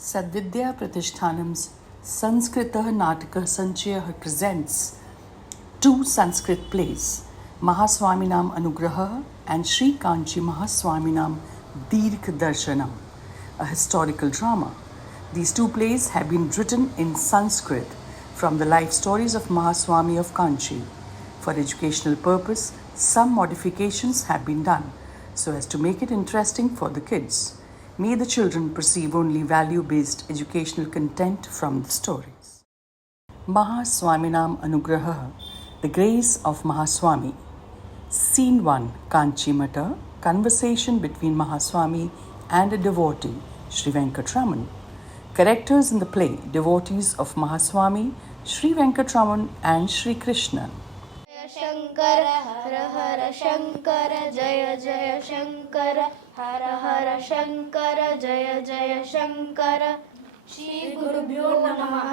Sadvidya Pratishthanam's Sanskritah Natakah Sanchayah presents two Sanskrit plays, Mahaswaminam Anugrahah and Sri Kanchi Mahaswaminam Dirgh Darshanam, a historical drama. These two plays have been written in Sanskrit from the life stories of Mahaswami of Kanchi. For educational purpose, some modifications have been done so as to make it interesting for the kids. May the children perceive only value-based educational content from the stories. Mahaswaminam Anugrahah, the grace of Mahaswami. Scene 1, Kanchi Mata, conversation between Mahaswami and a devotee, Sri Venkatraman. Characters in the play, devotees of Mahaswami, Sri Venkatraman and Sri Krishna. Shankar हर हर शंकर जय जय शंकर हर हर शंकर जय जय शंकर श्री गुरुभ्यो नमः।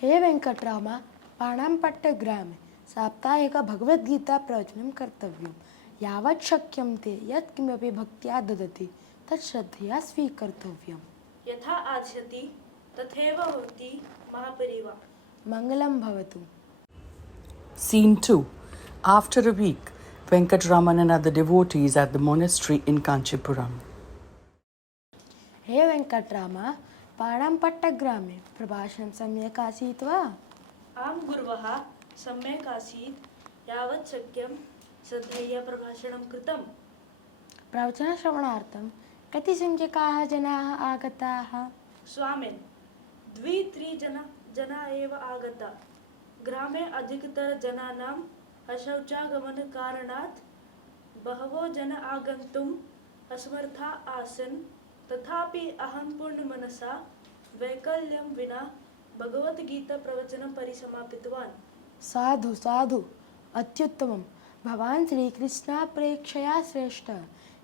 हे वेंकटरामा, पाणाम्पट्टग्रामे साप्ताहिक भगवद्गीता प्रवचनं कर्तव्यं। यावत् शक्यं ते यत् किमपि भक्त्या ददति तत् श्रद्धया स्वीकर्तव्यम्। यथा आचरति तथैव भवति महापरिवा। मङ्गलं भवतु। Scene 2. After a week, Venkatraman and other devotees at the monastery in Kanchipuram. हे वेंकटरामा, पाणाम्पट्टग्रामे प्रभाषणं सम्यक् आसीत् वा? आं गुरवः सम्यक् आसीत्। यावत् शक्यं श्रद्धया प्रभाषणं कृतम्। प्रवचनश्रवणार्थं कति संख्यकाः जनाः आगताः? स्वामिन् 2-3 जना एव आगता। ग्रामे अधिकतरजनानाम् अशौचागमनकारणात् बहवो जना आगन्तुम् असमर्था आसन्। तथापि अहं पूर्णमनसा वैकल्यं विना भगवद्गीताप्रवचनं परिसमापितवान्। साधु साधु, अत्युत्तमं। भवान् श्रीकृष्णापेक्षया श्रेष्ठः।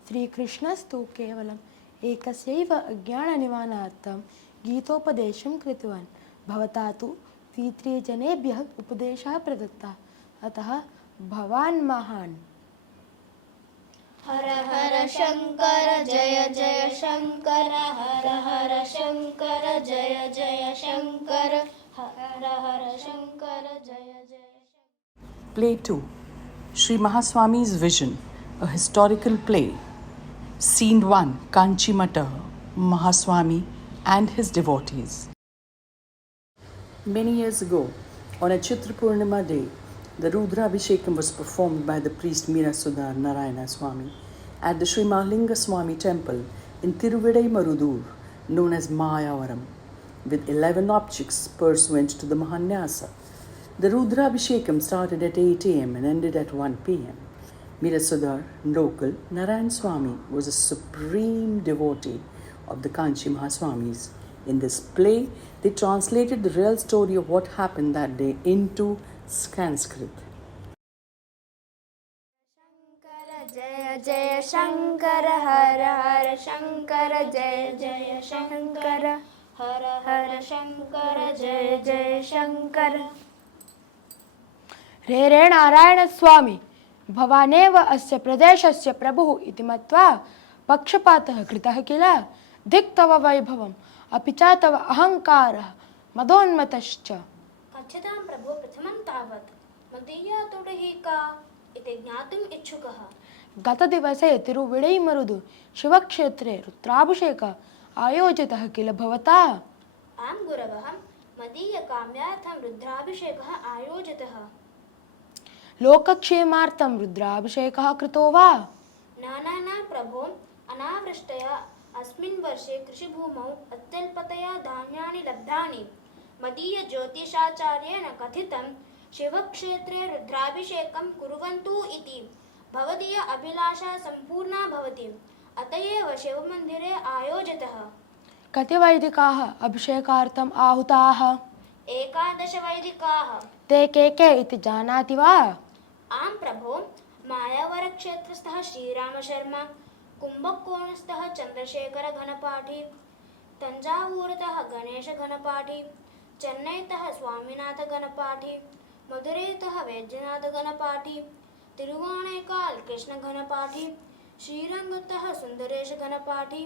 श्रीकृष्णस्तु केवलम् एकस्यैव अज्ञाननिवारणार्थं गीतोपदेशं कृतवान्। भवता तु 2-3 जनेभ्यः उपदेशः प्रदत्तः, अतः भवान् महान्। हर हर शंकर जय जय शंकर हर हर शंकर जय जय शंकर हर हर शंकर जय जय Shankar. Play 2. Sri Mahaswami's Vision, a historical play. Scene 1, Kanchi Mata, Mahaswami and his devotees. Many years ago, on a Chitra Purnima day, the Rudrabhishekam was performed by the priest Meerasudhar Narayana Swami at the Sri Mahalinga Swami temple in Tiruvidai Marudur, known as Mayavaram, with 11 objects pursuant to the Mahanyasa. The Rudrabhishekam started at 8 am and ended at 1 pm. Meerasudhar, local Narayan Swami, was a supreme devotee of the Kanchi Mahaswamis. In this play, they translated the real story of what happened that day into Sanskrit. जय जय शंकर हर हर शंकर जय जय शंकर हर हर शंकर जय जय शंकर। रे रे नारायणस्वामी, भवानेव अस्य प्रदेशस्य प्रभुः इति मत्वा पक्षपातः कृतः किल? धिक् तव वैभवम्, अपि च तव अहङ्कारः मदोन्मतश्च। कथ्यतां प्रभो, प्रथमं तावत् मदीया तुडिः का इति ज्ञातुम् इच्छुकः। गतदिवसे तिरुविडैमरुदु शिवक्षेत्रे रुद्राभिषेकः आयोजितः किल भवता? आं गुरवः, मदीयकाम्यार्थं रुद्राभिषेकः आयोजितः। लोकक्षेमार्थं रुद्राभिषेकः कृतो वा? न प्रभो, अनावृष्टया अस्मिन् वर्षे कृषिभूमौ अत्यल्पतया धान्यानि लब्धानि। मदीय ज्योतिषाचार्येण कथितं शिवक्षेत्रे रुद्राभिषेकं कुर्वन्तु इति। भवदीय अभिलाषा सम्पूर्णा भवति, अत एव शिवमन्दिरे आयोजितः। कति वैदिकाः अभिषेकार्थम् आहुताः? 11 वैदिकाः। ते के इति जानाति वा? आं प्रभो, मायावरक्षेत्रस्थः श्रीरामशर्मा, कुम्भकोणस्थः चन्द्रशेखर घनपाठी, तंजावूरतः गणेश घनपाठी, चेन्नैतः स्वामीनाथ घनपाठी, मधुरैतः वैद्यनाथ घनपाठी, तिरुवाणैकाल् कृष्ण घनपाठी, श्रीरङ्गतः सुन्दरेश घनपाठी,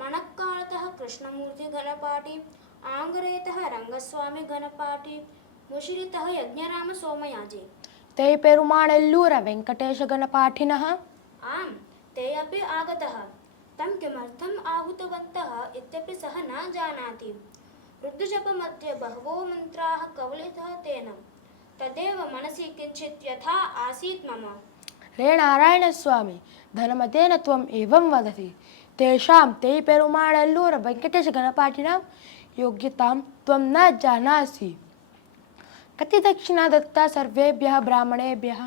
मणक्कालतः कृष्णमूर्ति गणपाठी आंग्रेतः रंगस्वामी गणपाठी मुशिरितः यज्ञराम सोमयाजी ते पेरुमाळेल्लूर वेङ्कटेश गणपाठिनः आम् ते अपि आगतः तं किमर्थम् आहूतवन्तः इत्यपि सः न जानाति रुद्रजपमध्ये बहवो मन्त्राः कवलितः तेन तदेव मनसि किञ्चित् यथा आसीत् मम हे नारायणस्वामी धनमतेन त्वम् एवं वदसि तेषां ते पेरुमाळेल्लूर वेङ्कटेश गणपाठिनां योग्यतां त्वं न जानासि कति दक्षिणा दत्ता सर्वेभ्यः ब्राह्मणेभ्यः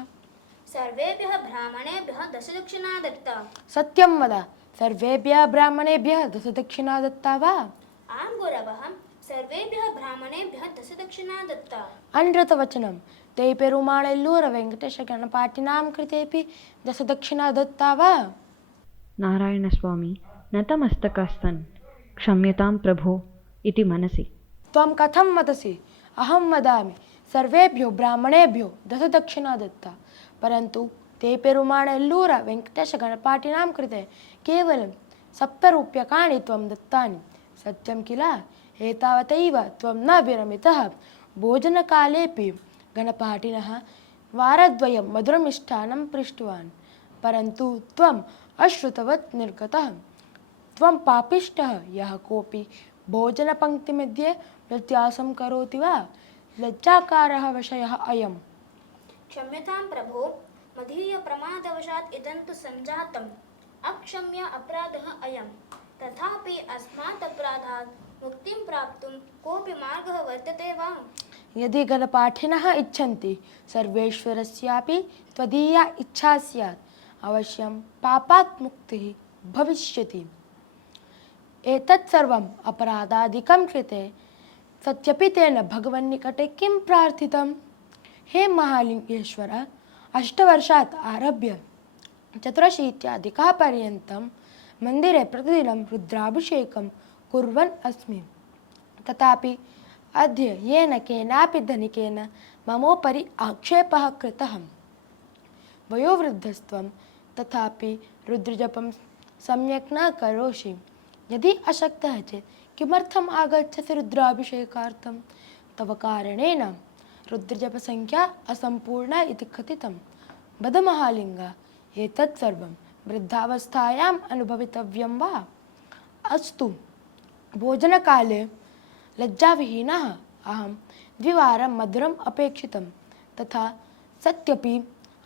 सर्वेभ्यः ब्राह्मणेभ्यः दशदक्षिणा दत्ता सत्यं वद सर्वेभ्यः ब्राह्मणेभ्यः दशदक्षिणा दत्ता वा आं गुरवः सर्वेभ्यः ब्राह्मणेभ्यः दशदक्षिणा दत्ता अनृतवचनं ते पेरुमाळेल्लूर वेङ्कटेश गणपाठिनां कृतेपि दशदक्षिणा दत्ता वा नारायणस्वामी नतमस्तकस्तन् क्षम्यतां प्रभो इति मनसि त्वं कथं वदसि अहं वदामि सर्वेभ्यो ब्राह्मणेभ्यो दशदक्षिणा दत्ता परन्तु ते पेरुमाळेल्लूर वेङ्कटेश गणपाठिनां कृते केवलं 7 रूप्यकाणि त्वं दत्तानि सत्यं किल एतावतैव त्वं न विरमितः भोजनकालेपि गणपाठिनः वारद्वयं मधुरमिष्टान्नं पृष्टवान् परन्तु त्वम् अश्रुतवत् निर्गतः त्वं पापिष्टः यः कोऽपि भोजनपङ्क्तिमध्ये व्यत्यासं करोति वा लज्जाकारः विषयः अयम् क्षम्यतां प्रभो मदीय प्रमादवशात् इदं तु सञ्जातम् अक्षम्य अपराधः अयं तथापि अस्मात् अपराधात् मुक्तिं प्राप्तुं कोऽपि मार्गः वर्तते वा यदि गणपाठिनः इच्छन्ति सर्वेश्वरस्यापि त्वदीया इच्छा स्यात् अवश्यं पापात् मुक्तिः भविष्यति एतत् सर्वम् अपराधादिकं कृते सत्यपि तेन भगवन्निकटे किं प्रार्थितं हे महालिङ्गेश्वर 8 वर्षात् आरभ्य 84 पर्यन्तं मन्दिरे प्रतिदिनं रुद्राभिषेकं कुर्वन् अस्मि तथापि अद्य येन केनापि धनिकेन ममोपरि आक्षेपः कृतः वयोवृद्धस्त्वं तथापि रुद्रजपं सम्यक् न करोषि यदि अशक्तः चेत् किमर्थम् आगच्छसि रुद्राभिषेकार्थं तव कारणेन रुद्रजपसङ्ख्या असम्पूर्णा इति कथितं वद महालिङ्ग एतत् सर्वं वृद्धावस्थायाम् अनुभवितव्यं वा अस्तु भोजनकाले लज्जाविहीनः अहं 2 वारं मधुरम् अपेक्षितं तथा सत्यपि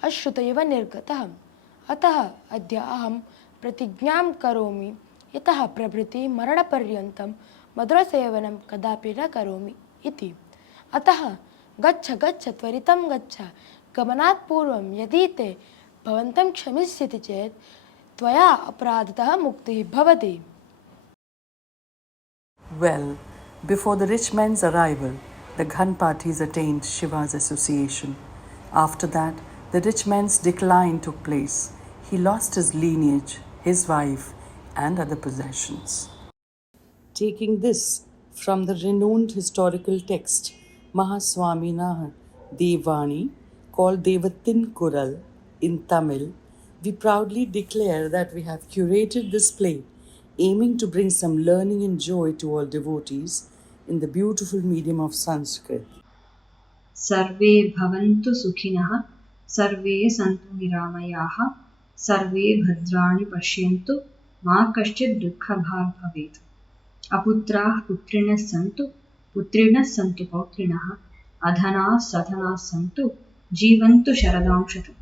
अश्रुतैव निर्गतः अतः अद्य अहं प्रतिज्ञां करोमि इतः प्रभृति मरणपर्यन्तं मधुरसेवनं कदापि न करोमि इति अतः गच्छ गच्छ त्वरितं गच्छ गमनात् पूर्वं यदि ते भवन्तं क्षमिष्यति चेत् त्वया अपराधतः मुक्तिः भवति Well, before the rich man's arrival, the Ghanpatis attained Shiva's association. After that, the rich man's decline took place. He lost his lineage, his wife, and other possessions. Taking this from the renowned historical text Mahaswaminah Devani, called Devathin Kural in Tamil, we proudly declare that we have curated this play, aiming to bring some learning and joy to all devotees in the beautiful medium of Sanskrit. सर्वे भवन्तु सुखिनः सर्वे सन्तु निरामयाः सर्वे भद्राणि पश्यन्तु मा कश्चित् दुःखभाग् भवेत् अपुत्राः पुत्रिणः सन्तु पुत्रिणः सन्तु पौत्रिणः अधनाः सधनाः सन्तु जीवन्तु शरदां शतम्